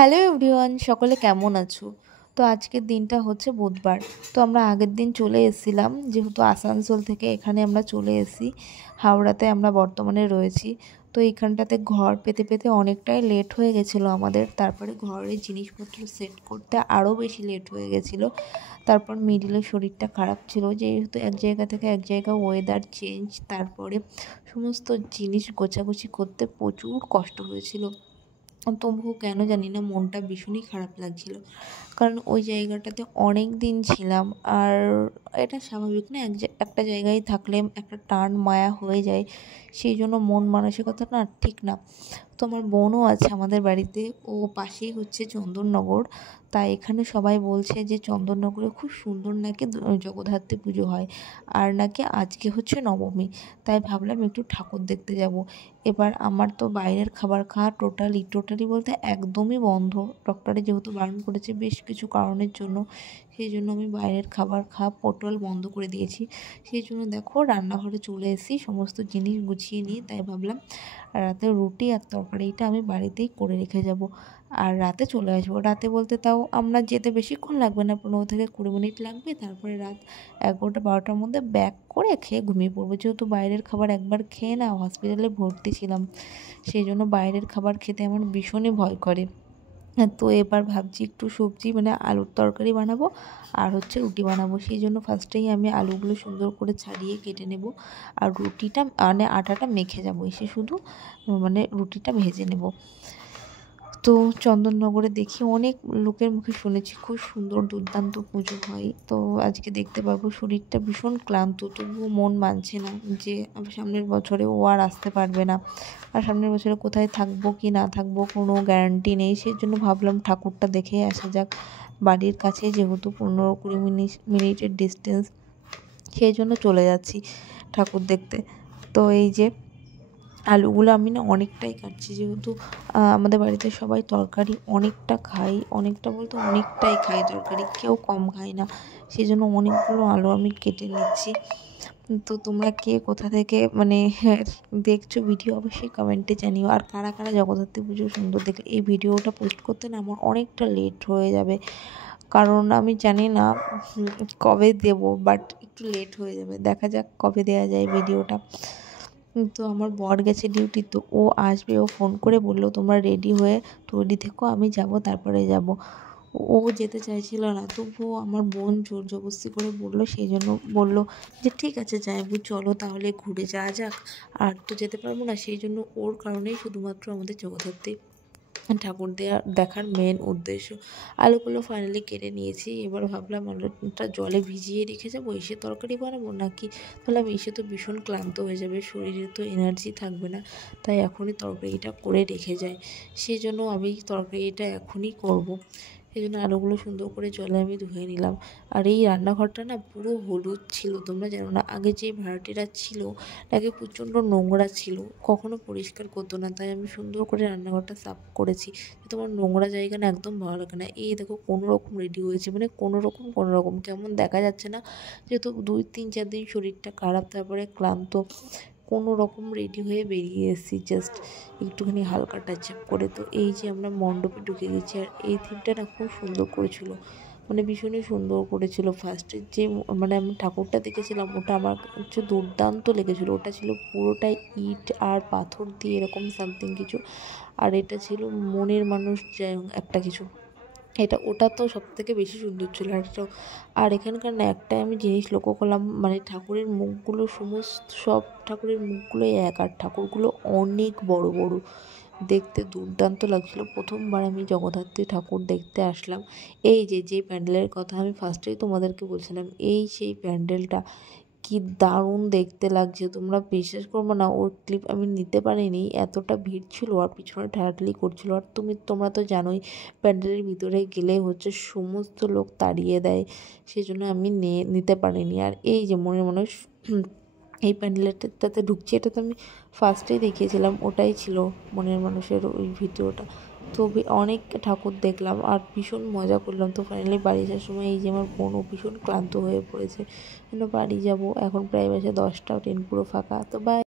Hello everyone, সকলে কেমন আছো? তো আজকের দিনটা হচ্ছে বুধবার। তো আমরা আগের দিন চলে এসেছিলাম, যেহেতু আসানসোল থেকে এখানে আমরা চলে এসেছি। হাওড়াতে আমরা বর্তমানে রয়েছি। তো এইখানটাতে ঘর পেতে পেতে অনেকটাই লেট হয়ে গেছিলো আমাদের। তারপরে ঘরের জিনিসপত্র সেট করতে আরও বেশি লেট হয়ে গেছিলো। তারপর মিডিলের শরীরটা খারাপ ছিল, যেহেতু এক জায়গা থেকে এক জায়গা ওয়েদার চেঞ্জ, তারপরে সমস্ত জিনিস গোছাগুছি করতে প্রচুর কষ্ট হয়েছিল। তবুও কেন জানি না মনটা ভীষণই খারাপ লাগছিল, কারণ ওই জায়গাটাতে অনেক দিন ছিলাম। আর এটা স্বাভাবিক না, একটা জায়গায় থাকলে একটা টান মায়া হয়ে যায়, সেই জন্য মন মানসিকতা না ঠিক না। তো আমার বোনও আছে আমাদের বাড়িতে, ও পাশেই হচ্ছে চন্দননগর। তাই এখানে সবাই বলছে যে চন্দননগরে খুব সুন্দর নাকি জগদ্ধাত্রী পুজো হয়, আর নাকি আজকে হচ্ছে নবমী। তাই ভাবলাম একটু ঠাকুর দেখতে যাব। এবার আমার তো বাইরের খাবার খাওয়া টোটালি বলতে একদমই বন্ধ। ডক্টরে যেহেতু বারণ করেছে বেশ কিছু কারণের জন্য, সেই জন্য আমি বাইরের খাবার খাওয়া বন্ধ করে দিয়েছি। সেই জন্য দেখো রান্নাঘরে চলে এসেছি সমস্ত জিনিস গুছিয়ে নিয়ে। তাই ভাবলাম রাতে রুটি আর তরকারিটা আমি বাড়িতেই করে রেখে যাব, আর রাতে চলে আসবো। রাতে বলতে তাও আমরা যেতে বেশিক্ষণ লাগবে না, 15 থেকে 20 মিনিট লাগবে। তারপরে রাত 11টা 12টার মধ্যে ব্যাক করে খেয়ে ঘুমিয়ে পড়বো। যেহেতু বাইরের খাবার একবার খেয়ে না হসপিটালে ভর্তি ছিলাম, সেই জন্য বাইরের খাবার খেতে আমার ভীষণই ভয় করে। তো এবার ভাবছি একটু সবজি মানে আলুর তরকারি বানাবো আর হচ্ছে রুটি বানাবো। সেই জন্য ফার্স্টেই আমি আলুগুলো সুন্দর করে ছাড়িয়ে কেটে নেব, আর রুটিটা মানে আটাটা মেখে যাব, এসে শুধু মানে রুটিটা ভেজে নেব। তো চন্দননগরে দেখি অনেক লোকের মুখে শুনেছি খুব সুন্দর দুর্দান্ত পুজো হয়। তো আজকে দেখতে পারবো। শরীরটা ভীষণ ক্লান্ত, তবুও মন মানছে না যে সামনের বছরে ও আর আসতে পারবে না। আর সামনের বছরে কোথায় থাকবো কি না থাকবো কোনো গ্যারান্টি নেই। সেই জন্য ভাবলাম ঠাকুরটা দেখে আসা যাক। বাড়ির কাছে যেহেতু 15-20 মিনিটের ডিস্টেন্স, সেই জন্য চলে যাচ্ছি ঠাকুর দেখতে। তো এই যে আলুগুলো আমি না অনেকটাই কাটছি, যেহেতু আমাদের বাড়িতে সবাই তরকারি অনেকটা খাই, অনেকটা বলতে অনেকটাই খাই তরকারি, কেউ কম খায় না। সেই জন্য অনেকগুলো আলু আমি কেটে নিচ্ছি। তো তোমরা কে কোথা থেকে মানে দেখছো ভিডিও অবশ্যই কমেন্টে জানিও। আর কারা কারা জগদ্ধাত্রী পুজো সুন্দর দেখলে, এই ভিডিওটা পোস্ট করতে না আমার অনেকটা লেট হয়ে যাবে, কারণ আমি জানি না কবে দেব, বাট একটু লেট হয়ে যাবে। দেখা যাক কবে দেওয়া যায় ভিডিওটা। তো আমার বর গেছে ডিউটি, তো ও আসবে। ও ফোন করে বললো তোমরা রেডি হয়ে তৈরি থেকো, আমি যাব তারপরে যাব। ও যেতে চাইছিল না, তবুও আমার বোন জোর জবরদস্তি করে বললো, সেই জন্য বললো যে ঠিক আছে যাইবু, চলো তাহলে ঘুরে যাওয়া যাক। আর তো যেতে পারবো না, সেই জন্য ওর কারণেই শুধুমাত্র আমাদের জগদ্ধাত্রী ঠাকুর দেখার মেন উদ্দেশ্য। আলুগুলো ফাইনালি কেটে নিয়েছি। এবার ভাবলাম আলুটা জলে ভিজিয়ে রেখে যাবো, এসে তরকারি বানাবো, নাকি ভাবলাম এসে তো ভীষণ ক্লান্ত হয়ে যাবে, শরীরে তো এনার্জি থাকবে না, তাই এখনই তরকারিটা করে রেখে যাই। সেই জন্য আমি তরকারিটা এখনই করব। সেই জন্য আলুগুলো সুন্দর করে জলে আমি ধুয়ে নিলাম। আর এই রান্নাঘরটা না পুরো হলুদ ছিল, তোমরা জানো না। আগে যে ভাড়াটিরা ছিল নাকি প্রচণ্ড নোংরা ছিল, কখনো পরিষ্কার করতো না। তাই আমি সুন্দর করে রান্নাঘরটা সাফ করেছি। তোমার নোংরা জায়গা না একদম ভালো লাগে না। এই দেখো কোনো রকম রেডি হয়েছে, মানে কোনো রকম কেমন দেখা যাচ্ছে না, যেহেতু 2-3-4 দিন শরীরটা খারাপ, তারপরে ক্লান্ত, কোনো রকম রেডি হয়ে বেরিয়ে এসেছি জাস্ট একটুখানি হালকা টাচ আপ করে। তো এই যে আমরা মণ্ডপে ঢুকে গেছি, আর এই থিমটা না খুব সুন্দর করেছিল, মানে ভীষণই সুন্দর করেছিল। ফার্স্টের যে মানে আমি ঠাকুরটা দেখেছিলাম ওটা আমার হচ্ছে দুর্দান্ত লেগেছিলো। ওটা ছিল পুরোটাই ইট আর পাথর দিয়ে এরকম সামথিং কিছু, আর এটা ছিল মনের মানুষ যাই একটা কিছু। ওটা তো সবথেকে বেশি সুন্দর ছিল। আর এখানকার না একটাই আমি জিনিস লক্ষ্য করলাম, মানে ঠাকুরের মুখগুলো সব ঠাকুরের মুখগুলোই এক, আর ঠাকুরগুলো অনেক বড় বড়, দেখতে দুর্দান্ত লাগছিলো। প্রথমবার আমি জগদ্ধাত্রী ঠাকুর দেখতে আসলাম। এই যে প্যান্ডেলের কথা আমি ফার্স্টেই তোমাদেরকে বলছিলাম, এই সেই প্যান্ডেলটা কি দারুণ দেখতে লাগছে। তোমরা বিশ্বাস করবো না, ওর ক্লিপ আমি নিতে পারিনি, এতটা ভিড় ছিল আর পিছনে ঠেলাঠেলি করছিল। আর তোমরা তো জানোই প্যান্ডেলের ভিতরে গেলে হচ্ছে সমস্ত লোক তাড়িয়ে দেয়, সেই জন্য আমি নিতে পারিনি। আর এই যে মনে মনে এই প্যান্ডেলটাতে ঢুকছি, এটা তো আমি ফার্স্টেই দেখিয়েছিলাম, ওটাই ছিল মনের মানুষের ওই ভিডিওটা। তো অনেক ঠাকুর দেখলাম আর ভীষণ মজা করলাম। তো ফাইনালি বাড়ি যাওয়ার সময় এই যে আমার বোনও ভীষণ ক্লান্ত হয়ে পড়েছে, বাড়ি যাব এখন, প্রায় বাজে 10টা, ট্রেন পুরো ফাঁকা। তো বাই।